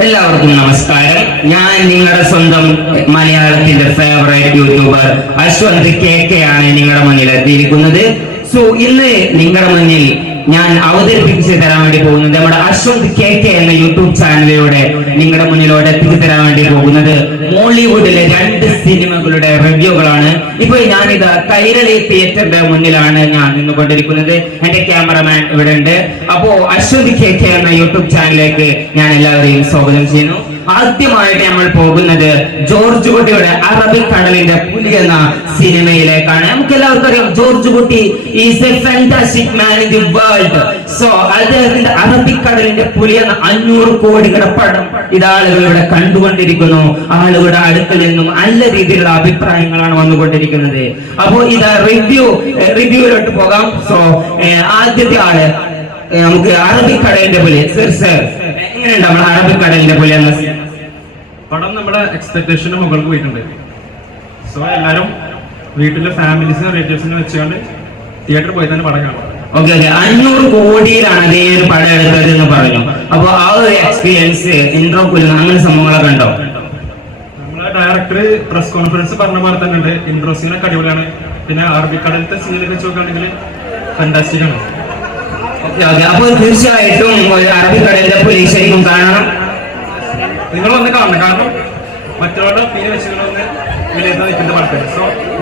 എല്ലാവർക്കും നമസ്കാരം. ഞാൻ നിങ്ങളുടെ സ്വന്തം മലയാളത്തിന്റെ ഫേവറേറ്റ് യൂട്യൂബർ അശ്വന്ത് KK ആണ് നിങ്ങളുടെ മുന്നിൽ എത്തിയിരിക്കുന്നത്. ഇന്ന് നിങ്ങളുടെ മുന്നിൽ ഞാൻ അവതരിപ്പിച്ചു തരാൻ വേണ്ടി പോകുന്നത് നമ്മുടെ അശ്വന്ത് KK എന്ന യൂട്യൂബ് ചാനലിലൂടെ നിങ്ങളുടെ മുന്നിലൂടെ എത്തിച്ചു തരാൻ വേണ്ടി പോകുന്നത് മോളിവുഡിലെ 2 സിനിമകളുടെ റിവ്യൂകളാണ്. ഇപ്പോൾ ഞാനിത് കൈരളി തിയേറ്ററിന്റെ മുന്നിലാണ് ഞാൻ നിന്നുകൊണ്ടിരിക്കുന്നത്. എന്റെ ക്യാമറമാൻ ഇവിടെ ഉണ്ട്. അപ്പോ അശ്വന്ത് KK എന്ന യൂട്യൂബ് ചാനലിലേക്ക് ഞാൻ എല്ലാവരെയും സ്വാഗതം ചെയ്യുന്നു. ആദ്യമായിട്ട് നമ്മൾ പോകുന്നത് ജോർജ് കുട്ടിയുടെ അറബിക്കടലിന്റെ പുലി എന്ന സിനിമയിലേക്കാണ്. നമുക്ക് എല്ലാവർക്കും അറിയാം ജോർജ് കുട്ടി is A fantastic man in the world. അദ്ദേഹത്തിന്റെ അറബിക്കടലിന്റെ പുലി എന്ന 500 കോടിയുടെ പടം ഇത് ആളുകൾ ഇവിടെ കണ്ടുകൊണ്ടിരിക്കുന്നു. ആളുകളുടെ അടുക്കൽ നിന്നും നല്ല രീതിയിലുള്ള അഭിപ്രായങ്ങളാണ് വന്നുകൊണ്ടിരിക്കുന്നത്. അപ്പോ ഇത് റിവ്യൂവിലോട്ട് പോകാം. ആദ്യത്തെ ആള് നമുക്ക് അറബിക്കടലിന്റെ പുലി. എങ്ങനെയുണ്ട് നമ്മുടെ അറബിക്കടലിന്റെ പുലി എന്ന പടം നമ്മുടെ എക്സ്പെക്ടേഷന് മുകളിൽ പോയിട്ടുണ്ട്. എല്ലാരും വീട്ടിലെ ഫാമിലീസിനെ റിലേറ്റീവ്സിനെ വെച്ചുകൊണ്ട് തിയേറ്ററിൽ പോയി തന്നെ പടം കാണാം. ഓക്കെ 500 കോടിയിലാണ് അതേ ഒരു പടം എടുത്തത് എന്ന് പറഞ്ഞു. അപ്പൊ ആ ഒരു എക്സ്പീരിയൻസ് ഇൻട്രോ കൊല്ലുന്ന അങ്ങനെ സംഭവങ്ങളൊക്കെ ഉണ്ടോ? നമ്മളെ ഡയറക്ടർ പ്രസ് കോൺഫറൻസ് പറഞ്ഞ പോലെ തന്നെ ഉണ്ട്. ഇൻട്രോ സീനൊക്കെ അടിപൊളിയാണ്. പിന്നെ അറബിക്കടലത്തെ സീനൊക്കെ വെച്ച് നോക്കുകയാണെങ്കിൽ ഫാന്റാസ്റ്റിക് ആണ്. അപ്പൊ തീർച്ചയായിട്ടും അറബിക്കടലിന്റെ പുലി ശരിക്കും കാണണം. നിങ്ങൾ വന്ന് കാണണം. കാരണം മറ്റുള്ളവരുടെ ഒപ്പീനിയൻ വെച്ചുകൊണ്ട് വിലയിരുത്താൻ നിൽക്കുന്ന പടത്തിൽ.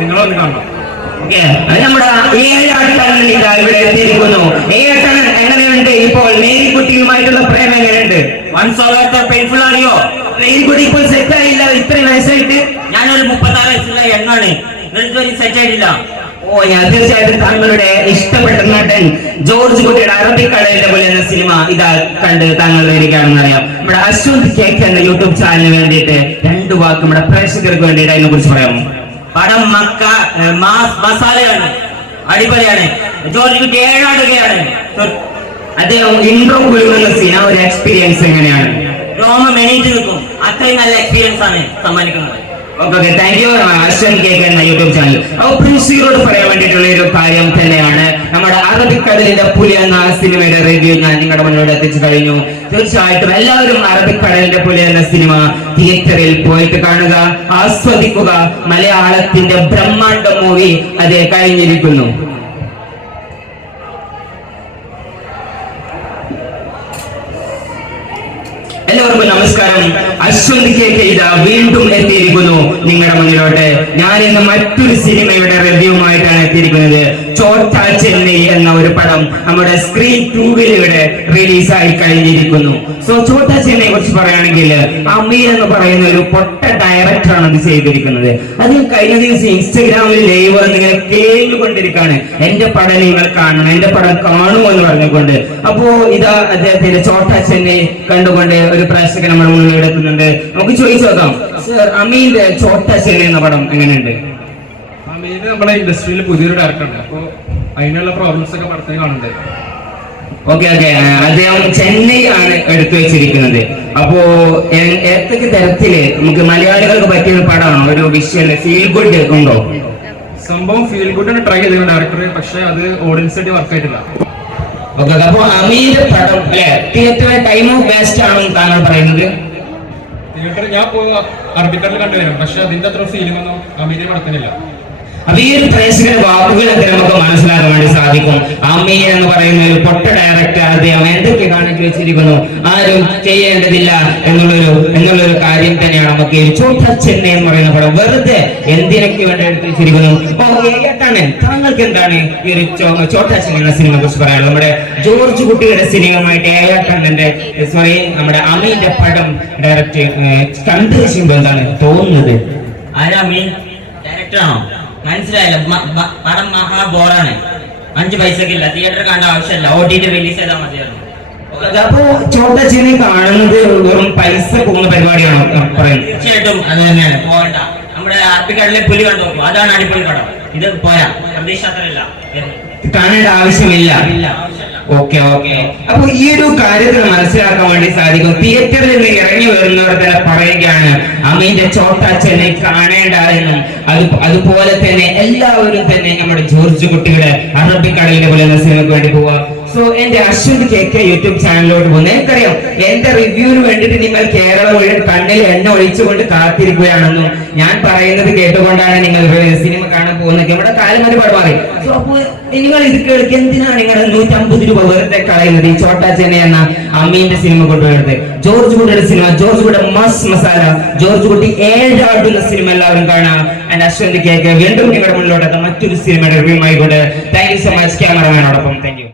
നിങ്ങൾ വന്ന് കാണണം. നമ്മുടെ ഇവിടെ എത്തിയിരിക്കുന്നു. എങ്ങനെയുണ്ട് ഇപ്പോൾ മേരിക്കുട്ടിയുമായിട്ടുള്ള പ്രേമം എങ്ങനെയുണ്ട്? പെയിൻഫുൾ അറിയോ? മേരിക്കുട്ടി ഇപ്പോൾ സെറ്റ് ആയില്ല. ഇത്രയും വയസ്സായിട്ട് ഞാനൊരു 36 വയസ്സുള്ള യങ്ങാണ്. സെറ്റ് ആയിട്ടില്ല. ഞാൻ തീർച്ചയായിട്ടും താങ്കളുടെ ഇഷ്ടപ്പെട്ട നടൻ ജോർജ് കുട്ടിയുടെ അറബിക്കടലിന്റെ പുലി എന്ന സിനിമ ഇതാ കണ്ട് താങ്കൾ വരികയാണെന്ന് അറിയാം. നമ്മുടെ അശ്വന്ത് KK എന്ന യൂട്യൂബ് ചാനലിന് വേണ്ടിയിട്ട് 2 വാക്ക് നമ്മുടെ പ്രേക്ഷകർക്ക് വേണ്ടിയിട്ട് അതിനെ കുറിച്ച് പറയാമോ? പടം മസാലയാണ്, അടിപൊളിയാണ്. ജോർജ് കുട്ടി ഏഴാടുകയാണ്. അദ്ദേഹം ഇൻട്രോ കൊല്ലുന്ന സീൻ ആ ഒരു എക്സ്പീരിയൻസ് എങ്ങനെയാണ്? രോമം എണീറ്റ് നിൽക്കും. അത്രയും നല്ല എക്സ്പീരിയൻസ് ആണ് സമ്മാനിക്കുന്നത്. താങ്ക് യു അശ്വന്ത് KK എന്ന യൂട്യൂബ് ചാനൽ. പ്രേക്ഷകരോട് പറയാൻ വേണ്ടിയിട്ടുള്ള ഒരു കാര്യം തന്നെയാണ് നമ്മുടെ അറബിക്കടലിന്റെ പുലി എന്ന സിനിമയുടെ റിവ്യൂ ഞാൻ നിങ്ങളുടെ മുന്നോട്ട് എത്തിച്ചു കഴിഞ്ഞു. തീർച്ചയായിട്ടും എല്ലാവരും അറബിക്കടലിന്റെ പുലി എന്ന സിനിമ തിയേറ്ററിൽ പോയിട്ട് കാണുക, ആസ്വദിക്കുക. മലയാളത്തിന്റെ ബ്രഹ്മാണ്ഡ മൂവി അത് കഴിഞ്ഞിരിക്കുന്നു. എല്ലാവർക്കും നമസ്കാരം. അശ്വന്ത് KK ഇതാ വീണ്ടും എത്തിയിരിക്കുന്നു നിങ്ങളുടെ മുന്നിലോട്ട്. ഞാൻ ഇന്ന് മറ്റൊരു സിനിമയുടെ റിവ്യൂമായിട്ടാണ് എത്തിയിരിക്കുന്നത്. ചോട്ടാ ചെന്നൈ എന്ന ഒരു പടം നമ്മുടെ സ്ക്രീൻ 2-ൽ ഇവിടെ റിലീസായി കഴിഞ്ഞിരിക്കുന്നു. ചോട്ടാ ചെന്നൈയെ കുറിച്ച് പറയുകയാണെങ്കിൽ അമീർ എന്ന് പറയുന്ന ഒരു പൊട്ട ഡയറക്ടറാണ് ഇത് ചെയ്തിരിക്കുന്നത്. അത് കഴിഞ്ഞ ദിവസം ഇൻസ്റ്റഗ്രാമിൽ ലൈവ് എന്നിങ്ങനെ കേൾക്കൊണ്ടിരിക്കുകയാണ്, എന്റെ പടം നിങ്ങൾ കാണണം, എന്റെ പടം കാണുമോ എന്ന് പറഞ്ഞുകൊണ്ട്. അപ്പോ ഇതാ അദ്ദേഹത്തിന്റെ ചോട്ടാ ചെന്നൈ കണ്ടുകൊണ്ട് ഒരു പ്രേക്ഷകൻ നമ്മുടെ മുന്നിൽ എത്തുന്നുണ്ട്. നമുക്ക് ചോദിച്ചു നോക്കാം, സർ അമീന്റെ ചോട്ടാ ചെന്നൈ എന്ന പടം എങ്ങനെയുണ്ട്? അമീന് നമ്മുടെ ഇൻഡസ്ട്രിയിൽ പുതിയൊരു ഡയറക്ടറുണ്ട്. അപ്പൊ അതിനുള്ള പ്രോബ്ലംസ് ഒക്കെ പടത്തിൽ കാണുന്നുണ്ട്. ഓക്കെ അദ്ദേഹം ചെന്നൈ ആണ് എടുത്തു വെച്ചിരിക്കുന്നത്. അപ്പോ ഏതൊക്കെ തരത്തില് നമുക്ക് മലയാളികൾക്ക് പറ്റിയ ഒരു പടമാണോ? ഒരു വിഷ്വൽ ഫീൽ ഗുഡ് ഉണ്ടോ? സംഭവം ഫീൽ ഗുഡ് ട്രൈ ചെയ്ത ഡയറക്ടർ, പക്ഷെ അത് ഓഡിയൻസ് ആയിട്ട് വർക്ക് ആയിട്ടില്ല. അപ്പൊ അമീന്റെ പടം അല്ലെ തിയേറ്ററിലെ ടൈം ഓഫ് വേസ്റ്റ് ആണെന്ന് താങ്കൾ പറയുന്നത്? തിയേറ്റർ ഞാൻ അറബിക്കടൽ കണ്ടുവരും, പക്ഷെ അതിന്റെ അത്ര ഫീലിംഗ് ഒന്നും അമീന്റെ പടത്തിനില്ല. അപ്പൊ ഈ ഒരു പ്രേക്ഷകരുടെ വാക്കുകളൊക്കെ നമുക്ക് മനസ്സിലാക്കാൻ വേണ്ടി സാധിക്കും. അമീർ എന്ന് പറയുന്ന ഒരു പൊട്ട ഡയറക്ടർ അദ്ദേഹം എന്തൊക്കെ കാണിച്ചു വെച്ചിരിക്കുന്നു, ആരും ചെയ്യേണ്ടതില്ല എന്നുള്ളൊരു കാര്യം തന്നെയാണ് നമുക്ക് ഈ ചോട്ടാ ചെന്നൈ എന്ന് പറയുന്ന പടം വെറുതെ എന്തിനൊക്കെ വേണ്ടി എടുത്തു വെച്ചിരിക്കുന്നു. താങ്കൾക്ക് എന്താണ് ഈ ഒരു ചോട്ടാ ചെന്നൈ എന്ന സിനിമയെ കുറിച്ച് പറയാനുള്ളത്? നമ്മുടെ ജോർജ് കുട്ടിയുടെ സിനിമയുമായിട്ട് നമ്മുടെ അമീന്റെ പടം ഡയറക്റ്റ് കണ്ടു വെച്ചുമ്പോൾ എന്താണ് തോന്നുന്നത്? ആരാ അമീൻ? ഡയറക്ടറാണോ? മനസ്സിലായില്ല. പടം മഹാ ബോറാണ്. 5 പൈസക്കില്ല. തിയേറ്റർ കാണേണ്ട ആവശ്യമില്ല. OTT റിലീസ് ചെയ്താൽ മതിയായിരുന്നു. അപ്പോ ചോട്ടാ ചെന്നൈ കാണുന്നത് വെറും പൈസ പോകുന്ന പരിപാടിയാണോ പറയുന്നത്? തീർച്ചയായിട്ടും അത് തന്നെയാണ്. പോകണ്ട. നമ്മുടെ അറബിക്കടലിലെ പുലി കണ്ടു നോക്കും. അതാണ് അടിപൊളി പടം. ഇത് പോരാ, പ്രതീക്ഷ അത്രയില്ല, കാണേണ്ട ആവശ്യമില്ല. ഓക്കെ അപ്പൊ ഈ ഒരു കാര്യത്തിൽ മനസ്സിലാക്കാൻ വേണ്ടി സാധിക്കും. തിയേറ്ററിൽ നിന്ന് ഇറങ്ങി വരുന്നവർ തന്നെ പറയുകയാണ് അമീന്റെ ചോട്ടാ ചെന്നൈ കാണേണ്ട എന്നും. അതുപോലെ തന്നെ എല്ലാവരും തന്നെ നമ്മുടെ ജോർജ് കുട്ടിയുടെ അറബിക്കടലിന്റെ പോലെ എന്ന സിനിമയ്ക്ക് വേണ്ടി പോവുക. സോ എന്റെ അശ്വന്ത് KK യൂട്യൂബ് ചാനലിലോട്ട് പോകുന്നത് എനിക്കറിയാം എന്റെ റിവ്യൂവിന് വേണ്ടിയിട്ട് നിങ്ങൾ കേരളം മുഴുവൻ കണ്ണിൽ എണ്ണ ഒഴിച്ചുകൊണ്ട് കാത്തിരിക്കുകയാണെന്നും ഞാൻ പറയുന്നത് കേട്ടുകൊണ്ടാണ് നിങ്ങൾ സിനിമ കാണാൻ പോകുന്നത്. ഇവിടെ കാലം ഒരുപാട് മാറി. സോ അപ്പൊ നിങ്ങൾ ഇത് കേൾക്കുക, എന്തിനാണ് നിങ്ങൾ 150 രൂപ വെറുതെ കളയുന്നത് ഈ ചോട്ടാ ചെന്നൈ എന്ന അമ്മീന്റെ സിനിമ കൊണ്ടുവരുന്നത്? ജോർജ് കുട്ടിയുടെ സിനിമ, ജോർജ് കുട്ടിയുടെ മസ് മസാല, ജോർജ് കുട്ടി ഏഴാടുന്ന സിനിമ എല്ലാവരും കാണാം. ആൻഡ് അശ്വന്ത് KK വീണ്ടും നിങ്ങളുടെ മുന്നിലോട്ട് മറ്റൊരു സിനിമയുടെ റിവ്യൂ ആയിക്കൊണ്ട് താങ്ക് യു സോ മച്ച് ക്യാമറമാനോടൊപ്പം. Thank U.